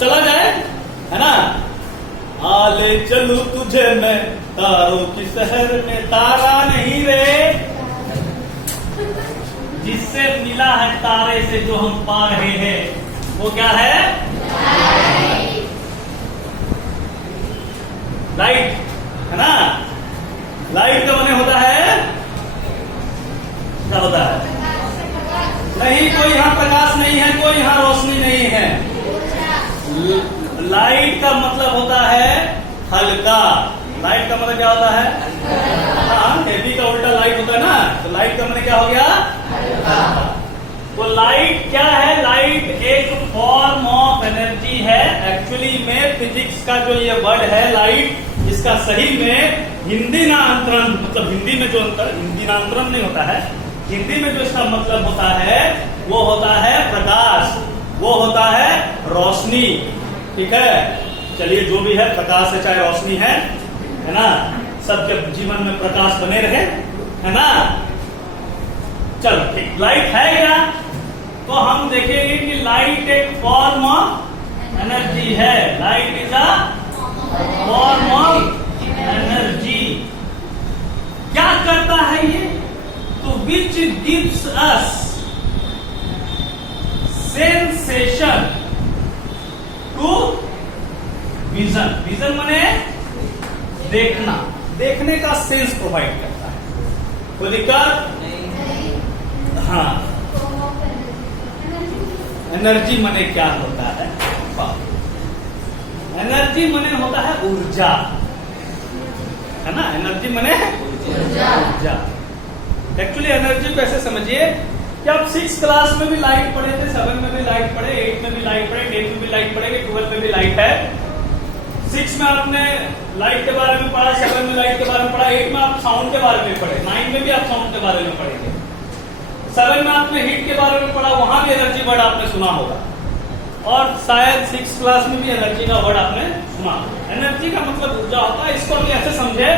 चला जाए, है ना। आले चलू तुझे मैं तारों की शहर में, तारा नहीं रे जिससे मिला है तारे से जो हम पा रहे हैं, वो क्या है? लाइट, है ना। लाइट का माने होता है, क्या होता है? नहीं, कोई यहाँ प्रकाश नहीं है, कोई यहाँ रोशनी नहीं है। लाइट का मतलब होता है हल्का। लाइट का मतलब क्या होता है? हाँ, हेवी का उल्टा लाइट होता है ना, तो लाइट का मतलब क्या हो गया? हल्का। तो लाइट क्या है? लाइट एक फॉर्म ऑफ एनर्जी है। एक्चुअली में फिजिक्स का जो ये वर्ड है लाइट, इसका सही में हिंदी नामांतरण, मतलब हिंदी में जो हिंदी नामांतरण नहीं होता है, हिंदी में जो इसका मतलब होता है वो होता है प्रकाश, वो होता है रोशनी। ठीक है, चलिए जो भी है, प्रकाश है चाहे रोशनी है ना, सबके जीवन में प्रकाश बने रहे, है ना। चलो ठीक, लाइट है क्या? तो हम देखेंगे कि लाइट एक फॉर्म ऑफ एनर्जी है। Light is a form of energy. क्या करता है ये? तो which gives us sensation to vision. Vision माने देखना, देखने का सेंस प्रोवाइड करता है। कोई दिक्कत? हाँ। एनर्जी माने क्या होता है? एनर्जी माने होता है ऊर्जा, है ना। एनर्जी माने ऊर्जा। एक्चुअली एनर्जी को ऐसे समझिए कि आप 6 क्लास में भी लाइट पढ़े थे, 7 में भी लाइट पढ़े, 8 में भी लाइट पढ़े, 10 में भी लाइट पढ़ेंगे, 12 में भी लाइट है। 6 में आपने लाइट के बारे में पढ़ा, 7 में लाइट के बारे में पढ़ा, 8 में आप साउंड के बारे में पढ़े, 9 में भी आप साउंड के बारे में पढ़ेंगे, 7 में आपने हीट के बारे में पढ़ा, वहां भी एनर्जी वर्ड आपने सुना होगा, और शायद 6 क्लास में भी एनर्जी का वर्ड आपने सुना। एनर्जी का मतलब ऊर्जा होता है। इसको हम ऐसे समझे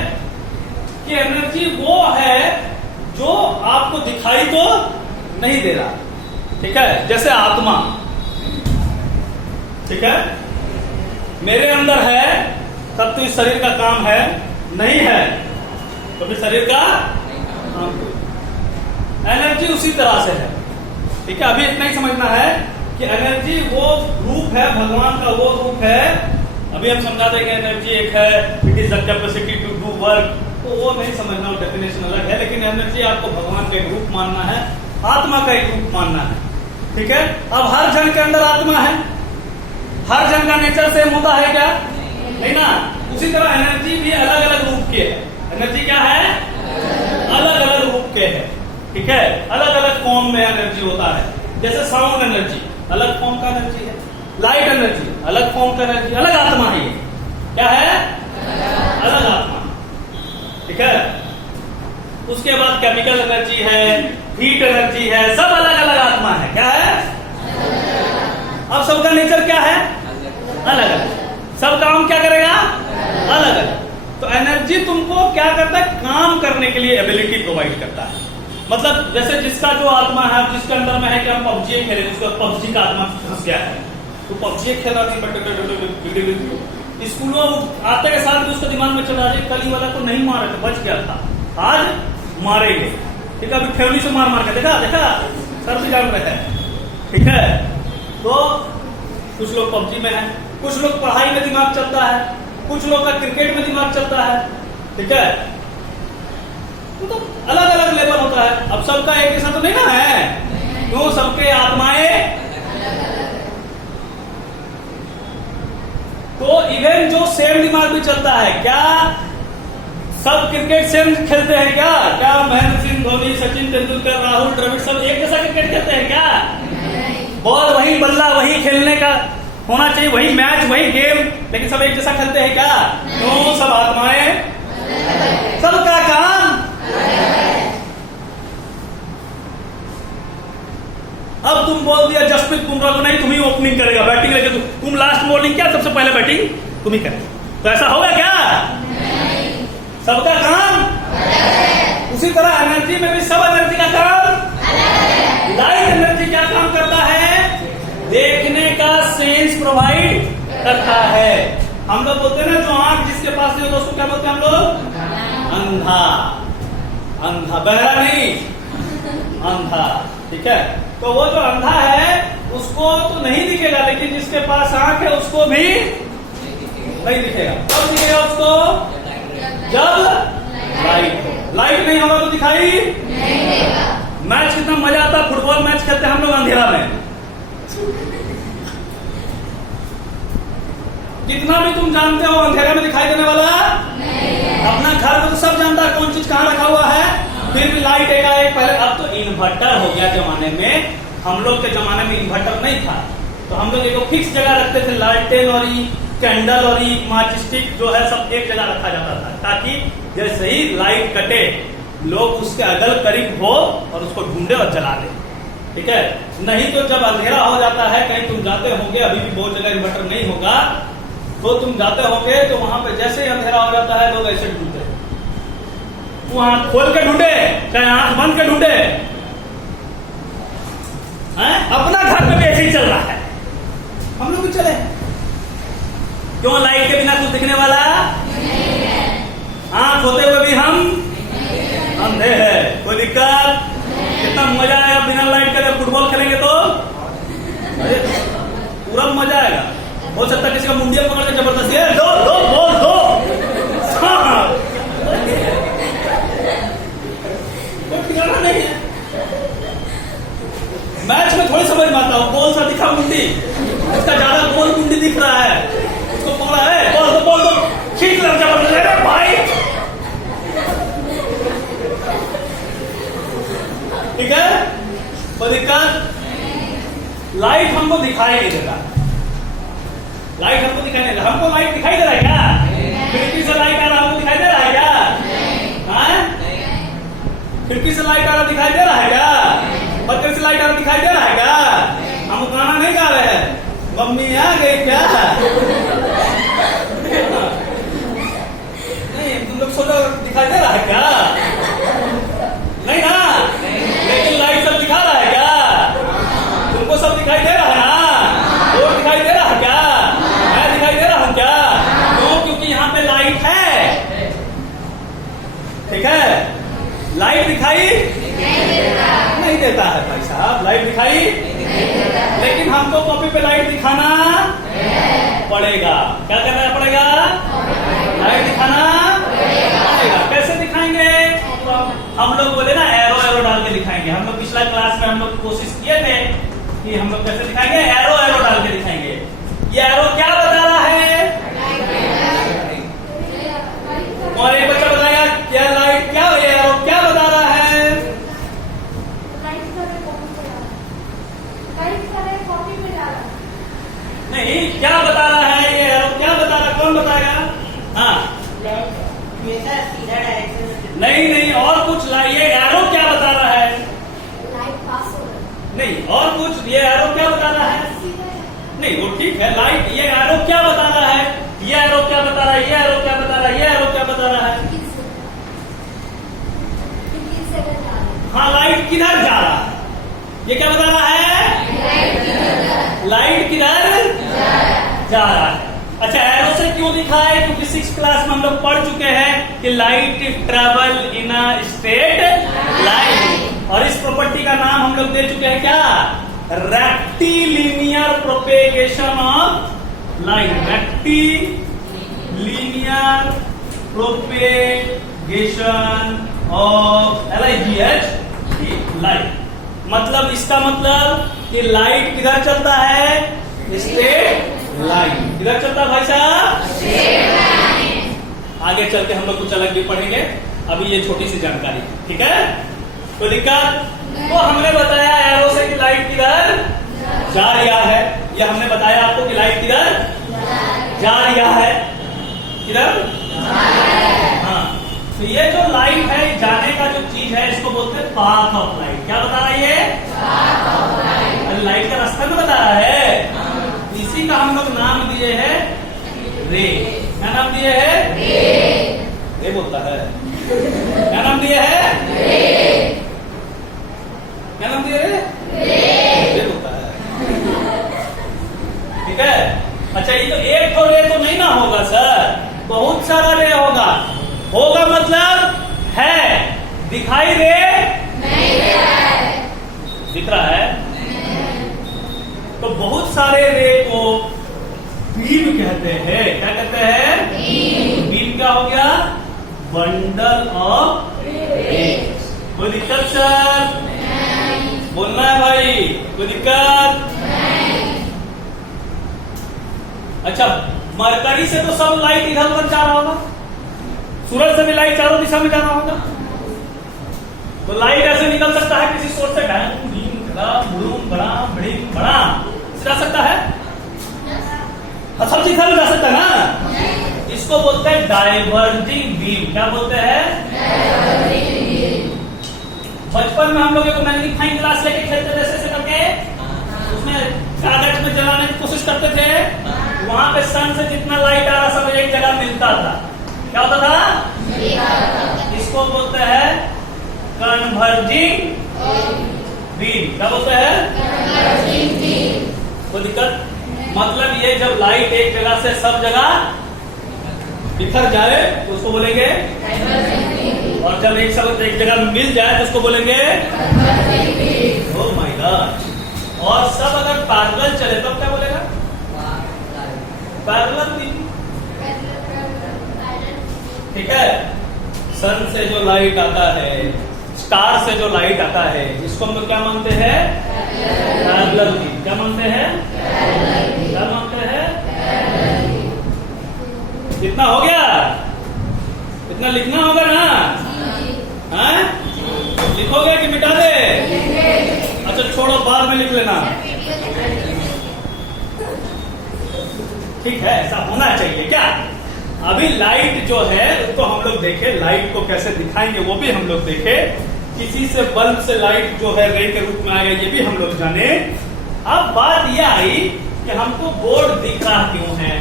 कि एनर्जी वो है जो आपको दिखाई तो नहीं दे रहा, ठीक है। जैसे आत्मा, ठीक है, मेरे अंदर है तब तो इस शरीर का काम है, नहीं है तो फिर शरीर का काम। एनर्जी उसी तरह से है, ठीक है। अभी इतना ही समझना है कि एनर्जी वो रूप है, भगवान का वो रूप है। अभी हम समझा देंगे एनर्जी एक है, it is the capacity to do work, तो वो नहीं समझना, डेफिनेशन अलग है। लेकिन एनर्जी आपको भगवान का एक रूप मानना है, आत्मा का एक रूप मानना है, ठीक है। अब हर जन के अंदर आत्मा है, हर जन का नेचर सेम होता है क्या? नहीं ना। उसी तरह एनर्जी भी अलग अलग रूप के है। एनर्जी क्या है? अलग अलग रूप के है, ठीक है। अलग अलग फॉर्म में एनर्जी होता है। जैसे साउंड एनर्जी अलग फॉर्म का एनर्जी है, लाइट एनर्जी अलग फॉर्म का एनर्जी, अलग आत्मा है। ये क्या है? अलग आत्मा, ठीक है। उसके बाद केमिकल एनर्जी है, हीट एनर्जी है, सब अलग अलग आत्मा है। क्या है? अब सबका नेचर क्या है? अलग अलग। सब काम क्या करेगा? अलग अलग। तो एनर्जी तुमको क्या करता है? काम करने के लिए एबिलिटी प्रोवाइड करता है। मतलब जैसे जिसका जो आत्मा है, जिसके अंदर में है कि हम पबजी खेले, जिसका पबजी का आत्मा फंस गया है, तो पबजी खेला नहीं, स्कूलों आते के साथ भी उसके दिमाग में चला जाए, कल ही वाला को नहीं मारा था, बच गया था, आज मारेंगे, ठीक है। अभी फैमिली से मार मार के देखा सर से जान रहे हैं, ठीक है। तो कुछ लोग पबजी में है, कुछ लोग पढ़ाई में दिमाग चलता है, कुछ लोग का क्रिकेट में दिमाग चलता है, ठीक है। तो अलग अलग लेवल होता है। अब सबका एक जैसा तो नहीं ना है, तो सबके आत्माएं। तो इवन जो सेम दिमाग में चलता है, क्या सब क्रिकेट सेम खेलते हैं क्या? क्या महेंद्र सिंह धोनी, सचिन तेंदुलकर, राहुल द्रविड़ सब एक जैसा क्रिकेट खेलते हैं क्या? बॉल वही, बल्ला वही खेलने का होना चाहिए, वही मैच वही गेम, लेकिन सब एक जैसा खेलते हैं क्या? तो सब आत्माएं, सबका काम। अब तुम बोल दिया जसप्रीत बुमराह को नहीं, तुम ही ओपनिंग करेगा, बैटिंग लेके तुम लास्ट बॉलिंग क्या, सबसे पहले बैटिंग तुम ही करेगा, तो ऐसा होगा क्या? सबका काम। उसी तरह एनर्जी में भी सब एनर्जी का काम। लाइट एनर्जी क्या काम करता है? देखने का सेंस प्रोवाइड करता है। हम लोग बोलते हैं ना, जो आंख जिसके पास नहीं होता उसको क्या बोलते हैं हम लोग? अंधा। अंधा, बहरा नहीं, अंधा। ठीक है, तो वो जो अंधा है उसको तो नहीं दिखेगा, लेकिन जिसके पास आंख है उसको भी नहीं दिखेगा। कब दिखेगा उसको? जब लाइट हो। लाइट नहीं होगा तो दिखाई नहीं देगा। मैच कितना मजा आता है, फुटबॉल मैच खेलते हैं हम लोग अंधेरा में। कितना भी तुम जानते हो, अंधेरा में दिखाई देने वाला नहीं है। अपना घर में तो सब जानता है कौन चीज कहाँ रखा हुआ है, फिर भी लाइट एक पहले। अब तो इन्वर्टर हो गया जमाने में, हम लोग के जमाने में इन्वर्टर नहीं था, तो हम लोग एक फिक्स जगह रखते थे। लालटेन और कैंडल और माचिस्टिक जो है सब एक जगह रखा जाता था, ताकि जैसे ही लाइट कटे लोग उसके अगल करीब हो और उसको ढूंढे और जला दे। ठीक है, नहीं तो जब अंधेरा हो जाता है, कहीं तुम जाते होंगे, अभी भी बहुत जगह इन्वर्टर नहीं होगा, तो तुम जाते होंगे तो वहां पे जैसे ही अंधेरा हो जाता है लोग ऐसे ढूंढते, वो आंख खोल के ढूंढे चाहे आंख बंद के ढूंढे। अपना घर में भी ऐसे ही चल रहा है, हम लोग भी चले। क्यों? लाइट के बिना कुछ दिखने वाला नहीं है। आंख होते हुए भी हम अंधे हैं। कोई दिक्कत? कितना मजा आएगा बिना लाइट के। अगर फुटबॉल खेलेंगे तो अरे पूरा मजा आएगा। हो सकता है किसी का मुंडिया पकड़ के जबरदस्ती है, दो दो बोल दो। हाँ, ठिकाना नहीं है। मैच में थोड़ी समझ में आता हूँ, गोल सा दिखा मुंडी, उसका ज्यादा गोल मुंडी दिख रहा है, उसको पकड़ा है, बोल दो खींच लग जबरदस्त भाई। ठीक है, कोई दिक्कत? लाइट हमको दिखाई नहीं देता, लाइट हमको दिखाई नहीं देता। हमको लाइट दिखाई दे रहा है क्या? खिड़की से लाइट आ रहा हमको दिखाई दे रहा है क्या? हाँ, खिड़की से लाइट आ रहा दिखाई दे रहा है क्या? पत्थर से लाइट आ रहा दिखाई दे रहा है क्या? हम गाना नहीं गा रहे हैं, मम्मी आ गई क्या? नहीं, तुम लोग सोचो दिखाई दे रहा है क्या? नहीं ना, लेकिन लाइट सब दिखा रहा है क्या? तुमको सब दिखाई दे रहा है ना? वो दिखाई दे रहा है क्या? मैं दिखाई दे रहा हूं क्या? क्यों? क्योंकि यहाँ पे लाइट है। ठीक है, लाइट दिखाई नहीं देता है भाई साहब, लाइट दिखाई नहीं देता है। लेकिन हमको कॉपी पे लाइट दिखाना पड़ेगा। क्या करना पड़ेगा? लाइट दिखाना पड़ेगा। कैसे दिखाएंगे? हम लोग बोले ना एरो एरो डाल के दिखाएंगे। हम लोग पिछला क्लास में हम लोग कोशिश किए थे कि हम लोग कैसे दिखाएंगे, एरो एरो डाल के दिखाएंगे। ये एरो क्या बता रहा है? और एक बच्चा बताएगा क्या लाइट क्या है, एरो क्या बता रहा है? नहीं, क्या बता रहा है ये एरो? क्या बता रहा है? कौन बताएगा? हाँ, नहीं, और कुछ ये एरो क्या बता रहा है? लाइट पास हो रहा है। नहीं, और कुछ ये एरो क्या बता रहा है? नहीं, वो ठीक है, लाइट। ये एरो क्या बता रहा है? ये एरो क्या बता रहा है? ये एरो क्या बता रहा है? ये एरो क्या बता रहा है? हाँ, लाइट किधर जा रहा है? ये क्या बता रहा है? लाइट किधर जा रहा है। अच्छा, एरो से क्यों लिखा है? क्योंकि 6th क्लास में हम लोग पढ़ चुके हैं कि light travel in a straight line, और इस प्रॉपर्टी का नाम हम लोग दे चुके हैं क्या? Rectilinear propagation of light. Rectilinear propagation of light. मतलब इसका मतलब कि लाइट किधर चलता है? Straight line. किधर चलता है भाई साहब? Straight line. आगे चल के हम लोग कुछ अलग भी पढ़ेंगे, अभी ये छोटी सी जानकारी। ठीक है, कोई दिक्कत? तो हमने बताया एरो से कि लाइट किधर जा रहा है। ये हमने बताया आपको कि लाइट किधर जा रहा है। किधर? हाँ, तो ये जो लाइट है, जाने का जो चीज है, इसको बोलते हैं पाथ ऑफ लाइट। क्या बता रहा है ये? Path of light. अरे लाइट का रास्ता तो बता रहा है। इसी का हम लोग नाम दिए हैं रे। क्या नाम दिए है? रे बोलता है। क्या नाम दिए है? क्या नाम दिए? रे बोलता है। ठीक है, अच्छा, ये तो एक तो रे तो नहीं ना होगा सर, बहुत सारा रे होगा। होगा मतलब है, दिखाई रे नहीं दे रहा है, दिख रहा है। तो बहुत सारे रे को बीम कहते हैं। क्या कहते हैं? बीम क्या हो गया? Bundle of rays. कोई दिक्कत सर? बोलना है भाई, कोई दिक्कत? अच्छा, मरकरी से तो सब लाइट इधर उधर जा रहा होगा, सूरज से भी लाइट चारों दिशा में जा रहा होगा। तो लाइट ऐसे निकल सकता है किसी सोर्स से, बड़ा जा सकता है, सब दिशा में जा सकता है ना। इसको बोलते हैं डाइवर्जिंग बीम। क्या बोलते हैं? बचपन में हम लोग को मैग्नीफाइंग ग्लास लेके खेलते थे, ऐसे करके उसमें कागज में जलाने की कोशिश करते थे। वहां पे सन से जितना लाइट आ रहा सब एक जगह मिलता था। क्या होता था? इसको बोलते हैं कन्वर्जिंग बीम। क्या बोलते हैं? कोई दिक्कत? मतलब ये जब लाइट एक जगह से सब जगह बिखर जाए तो उसको बोलेंगे, और जब एक जगह मिल जाए तो उसको बोलेंगे। Oh my God. और सब अगर पैरेलल चले तो क्या बोलेगा? Parallel beam. ठीक है। सन से जो लाइट आता है, स्टार से जो लाइट आता है, इसको हम लोग क्या मानते हैं? Parallel beam. क्या मानते हैं? क्या मानते हैं? इतना हो गया? इतना लिखना होगा ना? हाँ? लिखोगे कि मिटा दे? अच्छा छोड़ो, बाद में लिख लेना। ठीक है, ऐसा होना चाहिए क्या? अभी लाइट जो है उसको हम लोग देखे, लाइट को कैसे दिखाएंगे वो भी हम लोग देखे। किसी से बल्ब से लाइट जो है रे के रूप में आएगा ये भी हम लोग जाने। अब बात यह आई कि हमको बोर्ड दिख रहा क्यों है,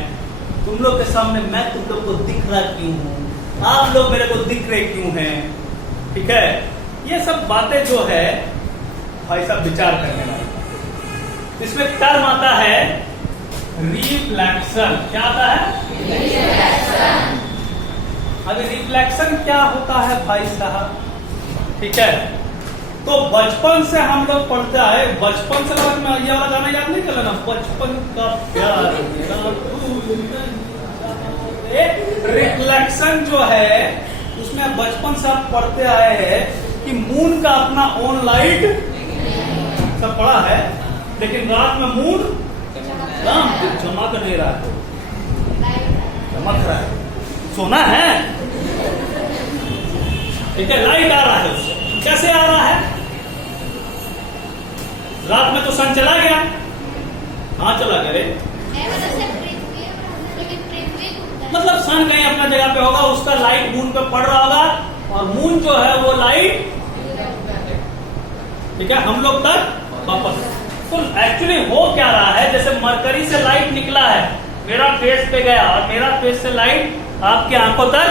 तुम लोग के सामने मैं तुम लोग को दिख रहा क्यों हूं, आप लोग मेरे को दिख रहे क्यों हैं। ठीक है, ये सब बातें जो है भाई साहब विचार करने वाली। इसमें टर्म आता है रिफ्लेक्शन। क्या आता है? रिफ्लेक्शन। अभी रिफ्लेक्शन क्या होता है भाई साहब? ठीक है, तो बचपन से हम लोग पढ़ते आए, बचपन से ये वाला गाना याद नहीं कर लेना, बचपन का प्यार रिफ्लेक्शन जो है उसमें बचपन से आप पढ़ते आए हैं कि मून का अपना ओन लाइट सब पढ़ा है, लेकिन रात में मून चमक नहीं रहा है, चमक रहा है, सोना है। ठीक है, लाइट आ रहा है उससे। कैसे आ रहा है? रात में तो सन चला गया। हाँ चला गया रे, मतलब सन कहीं अपना जगह पे होगा, उसका लाइट मून पे पड़ रहा होगा और मून जो है वो लाइट, ठीक है, हम लोग तक वापस। तो एक्चुअली हो क्या रहा है, जैसे मरकरी से लाइट निकला है, मेरा फेस पे गया और मेरा फेस से लाइट आपकी आंखों तक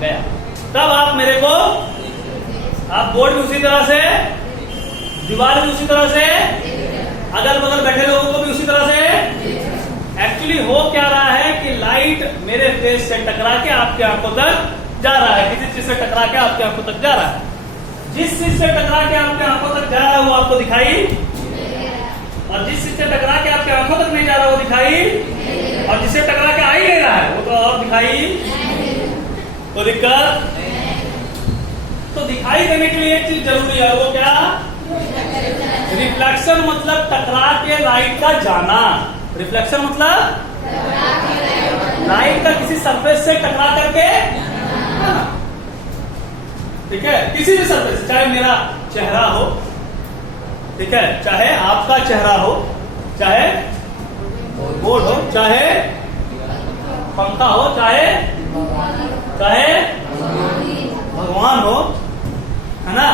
गया, तब आप मेरे को, आप बोर्ड भी उसी तरह से, दीवार भी उसी तरह से, अगल बगल बैठे लोगों को भी उसी तरह से। एक्चुअली हो क्या रहा है कि लाइट मेरे फेस से टकरा के आपकी आंखों तक जा रहा है, किसी चीज से टकरा के आपकी आंखों तक जा रहा है। जिस चीज से टकरा के आपकी आंखों तक जा रहा है वो आपको दिखाई, और जिस चीज से टकरा के आपकी आंखों तक नहीं जा रहा वो दिखाई, और जिससे टकरा के आ ही नहीं रहा है वो तो और दिखाई। तो दिक्कत, तो दिखाई देने के लिए एक चीज जरूरी है, वो क्या? रिफ्लेक्शन मतलब टकरा के लाइट का जाना। रिफ्लेक्शन मतलब लाइट का किसी सरफेस से टकरा करके, ठीक है, किसी भी सरफेस, चाहे मेरा चेहरा हो, ठीक है, चाहे आपका चेहरा हो, चाहे बोर्ड हो, चाहे पंखा हो, चाहे भगवान हो, है ना।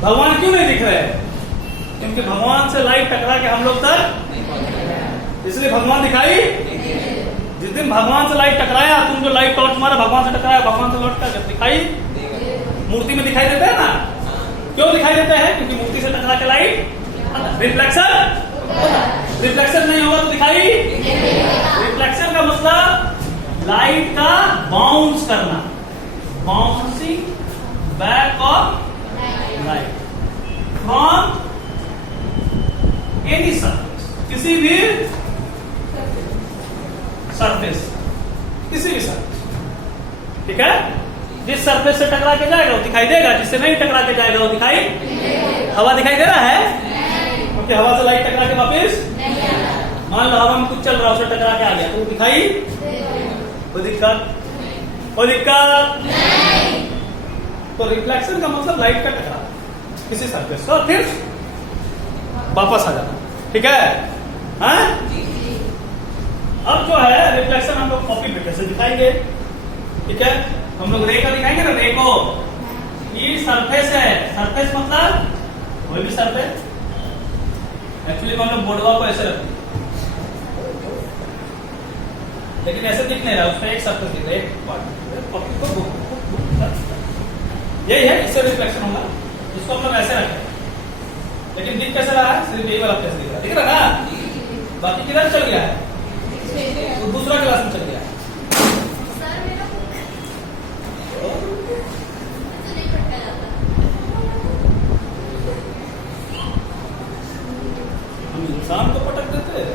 भगवान क्यों नहीं दिख रहे? क्योंकि भगवान से लाइट टकरा के हम लोग तक, इसलिए भगवान दिखाई। जिस दिन भगवान से लाइट टकराया, तुम जो लाइट टॉर्च मारा भगवान से टकराया, भगवान से लौट कर दिखाई। मूर्ति में दिखाई देता है ना, क्यों दिखाई देता है? क्योंकि मूर्ति से टकरा के लाइट रिफ्लेक्शन, रिफ्लेक्शन नहीं होगा तो दिखाई, रिफ्लेक्शन लाइट का बाउंस करना, bouncing back of light from any surface, किसी भी सरफेस, किसी भी सरफेस, ठीक है। जिस सरफेस से टकरा के जाएगा वो दिखाई देगा, जिससे नहीं टकरा के जाएगा वो दिखाई, हवा दिखाई दे रहा है, क्योंकि हवा से लाइट टकरा के वापिस, मान लो हवा में कुछ चल रहा है, उससे टकरा के आ गया तो वो दिखाई, कोई दिक्कत, कोई दिक्कत नहीं। तो रिफ्लेक्शन का मतलब लाइट का टकरा किसी सरफेस से और फिर वापस आ जाना, ठीक है। हाँ? अब जो है रिफ्लेक्शन हम लोग कॉपी पेपर से दिखाएंगे, ठीक है। हम लोग रे का दिखाएंगे ना, रे को, ये सरफेस है, सरफेस मतलब कोई भी सरफेस, एक्चुअली हम लोग बोर्डवा को ऐसे रखते हैं, लेकिन ऐसे दिख नहीं रहा, उसमें एक सरफेस दिख रहा है, एक पार्ट, यही है, इससे रिफ्लेक्शन होगा। इसको हम लोग ऐसे रखते हैं, लेकिन दिख कैसे रहा है, सिर्फ यही वाला फेस दिख रहा है, दिख रहा ना, बाकी किधर चल गया है, तो दूसरा क्लास में चल गया है। हम इंसान को पटक देते हैं।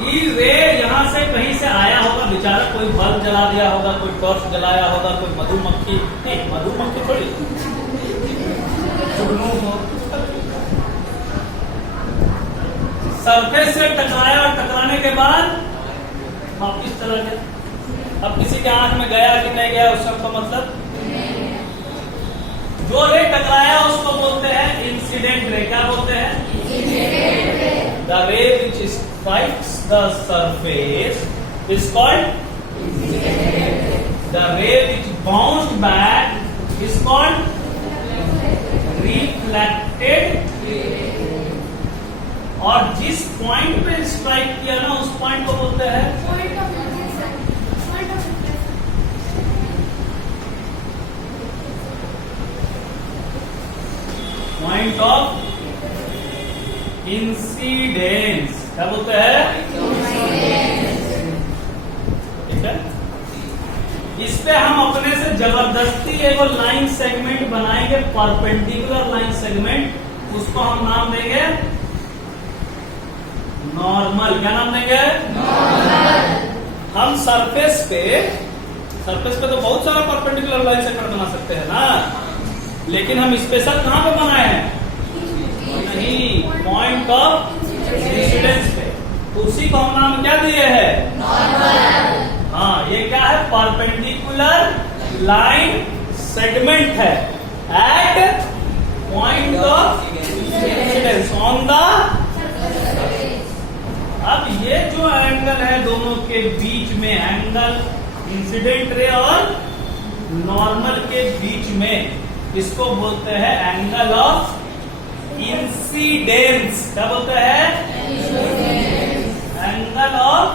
ये रे यहाँ से कहीं से आया होगा, बेचारा कोई बल्ब जला दिया होगा, कोई टॉर्च जलाया होगा, कोई मधुमक्खी, नहीं मधुमक्खी थोड़ी, जुगनू हो, सरफेस से टकराया और टकराने के बाद वापिस चला गया। अब किसी के आंख में गया कि नहीं गया, उस सब का मतलब, जो रे टकराया उसको बोलते हैं इंसिडेंट रे। क्या बोलते हैं? द रे विच strikes the surface is called incident ray. The रे विच bounce back is called reflected ray. और जिस पॉइंट पे स्ट्राइक किया ना, उस पॉइंट को बोलते हैं पॉइंट ऑफ इंसिडेंस। क्या बोलते हैं? ठीक है। इस पे हम अपने से जबरदस्ती एगो लाइन सेगमेंट बनाएंगे, परपेंडिकुलर लाइन सेगमेंट, उसको हम नाम देंगे नॉर्मल। क्या नाम देंगे? नॉर्मल। हम सरफेस पे तो बहुत सारा परपेंडिकुलर लाइन सेगमेंट बना सकते हैं ना, लेकिन हम स्पेशल कहां पे बनाए हैं? नहीं, पॉइंट ऑफ इंसिडेंस पे। तो उसी को हम नाम क्या दिए हैं? नॉर्मल। हाँ, ये क्या है? परपेंडिकुलर लाइन सेगमेंट है at point of incidence on the. अब ये जो एंगल है दोनों के बीच में, एंगल इंसिडेंट रे और नॉर्मल के बीच में, इसको बोलते हैं एंगल ऑफ इंसिडेंस। क्या बोलते हैं? Angle of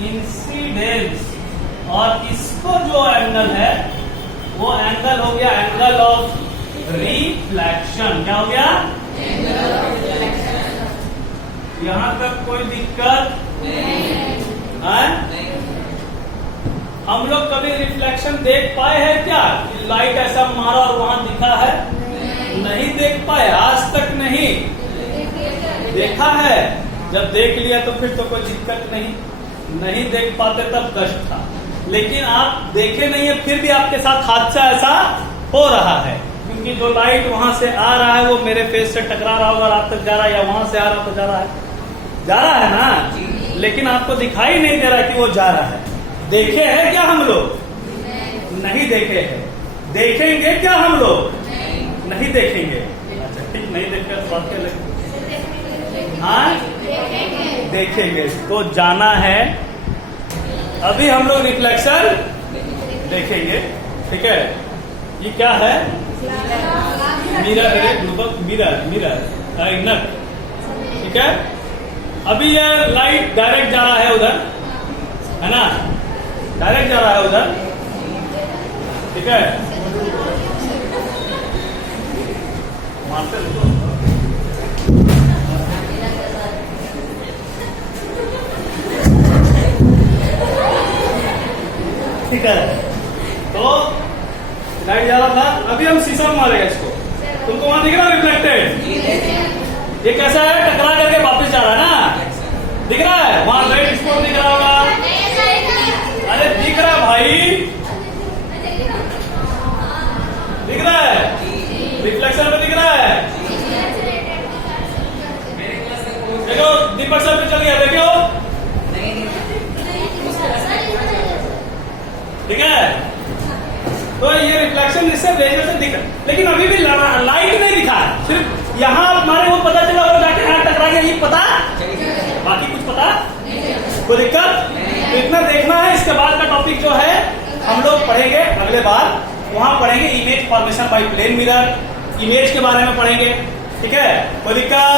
incidence. और इसको जो एंगल है वो एंगल हो गया एंगल ऑफ रिफ्लेक्शन। क्या हो गया? यहां तक कोई दिक्कत नहीं। हम लोग कभी रिफ्लेक्शन देख पाए हैं क्या? लाइट ऐसा मारा और वहां दिखा है? नहीं देख पाए, आज तक नहीं देखा है। जब देख लिया तो फिर तो कोई दिक्कत नहीं देख पाते तब कष्ट था, लेकिन आप देखे नहीं है फिर भी आपके साथ हादसा ऐसा हो रहा है, क्योंकि जो लाइट वहां से आ रहा है वो मेरे फेस से टकरा रहा होगा, आप तक जा रहा है, या वहां से आ रहा तो जा रहा है ना, लेकिन आपको दिखाई नहीं दे रहा कि वो जा रहा है। देखे हैं क्या हम लोग? नहीं देखे हैं। देखेंगे क्या हम लोग? नहीं देखेंगे। अच्छा ठीक, नहीं देखे तो बात क्या लगे? हाँ देखेंगे। तो जाना है, अभी हम लोग रिफ्लेक्शन देखेंगे, ठीक है। ये क्या है? मिरर आईनक, ठीक है। अभी ये लाइट डायरेक्ट जा रहा है उधर, है ना, डायरेक्ट जा रहा है उधर, ठीक है। मारते दिख रहा है। तो लाइट जा रहा था, अभी हम शीशा में मारेगा इसको। तुमको वहां दिख रहा है रिफ्लेक्टेड? ये कैसा है, टकरा करके वापस जा रहा है ना, दिख रहा है? वहां रेड स्पॉट दिख रहा होगा। अरे दिख रहा है भाई, दिख रहा है, रिफ्लेक्शन में दिख रहा है। देखो दीपक सर पे चल गया, देखो ठीक है। तो ये रिफ्लेक्शन इससे लेजर से दिख रहा है, लेकिन अभी भी लाइट नहीं दिखा है, सिर्फ यहाँ हमारे को पता चला वो जाके हाथ टकरा गया, ये पता, बाकी कुछ पता, कोई दिक्कत तो इतना देखना है। इसके बाद का टॉपिक जो है हम लोग पढ़ेंगे अगले बार, वहां पढ़ेंगे image formation by plane mirror, image के बारे में पढ़ेंगे, ठीक है। कोई दिक्कत?